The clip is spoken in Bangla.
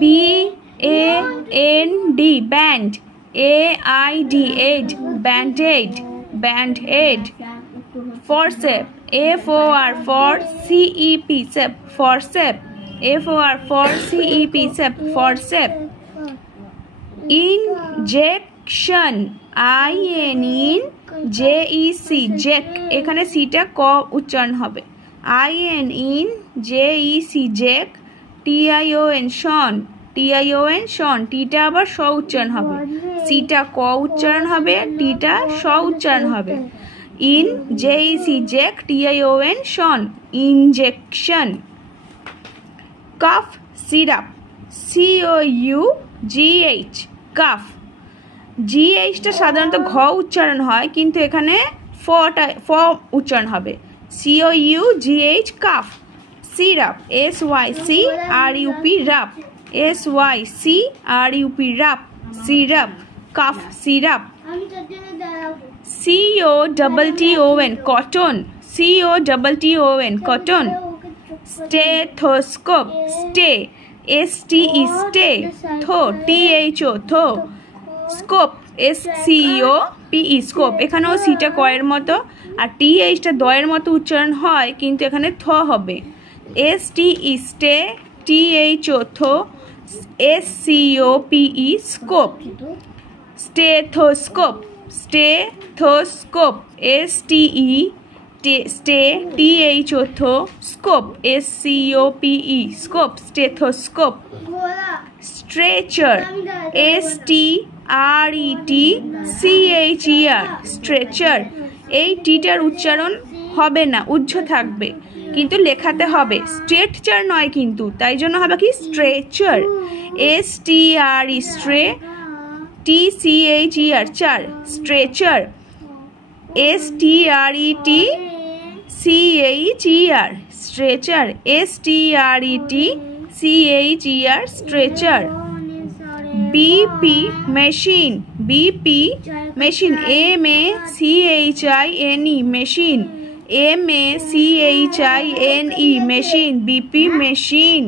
BAND band, AID aid, band-aid, band-aid. Forceps, FOR CEP, forceps, FOR forceps. Injection, INJEC, jec, এখানে সিটা ক উচ্চারণ হবে, INJEC, jec. TION, শন, TION, শন, টিটা আবার স উচ্চারণ হবে, সিটা ক উচ্চারণ হবে, টিটা স উচ্চারণ হবে। INJEC, jec, TION, শন, injection. Cough syrup, COUGH, cough. GHটা সাধারণত ঘ উচ্চারণ হয়, কিন্তু এখানে ফ উচ্চারণ হবে, COUGH, কাফ। সিরাপ, SYCRUP, রাপ, SYCRUP, রাপ, syrup, cough syrup. COTTON, cotton, COTTON, cotton. Stethoscope, স্টে, STE, স্টে, থো, THO, থো। স্কোপ, SCOPE, স্কোপ, এখানেও সিটা ক এর মতো আর THটা দ এর মতো উচ্চারণ হয়, কিন্তু এখানে থ হবে। STE, স্টে, THO, থো, SCOPE, scope. Stethoscope, stethoscope, STE, স্টে, THO, থো, scope, SCOPE, scope, stethoscope. Stretcher, STRETCHER, stretcher. এই টিটার উচ্চারণ হবে না, উজ্জ থাকবে, কিন্তু লেখাতে হবে, স্ট্রেচার নয় কিন্তু, তাই জন্য হবে কি স্ট্রেচার। STRE, স্ট্রে, TCHER, চার, stretcher. STRETCHER, stretcher, STRETCHER, stretcher. BP machine, BP machine, MECHINE, machine, MECHINE, machine, BP machine.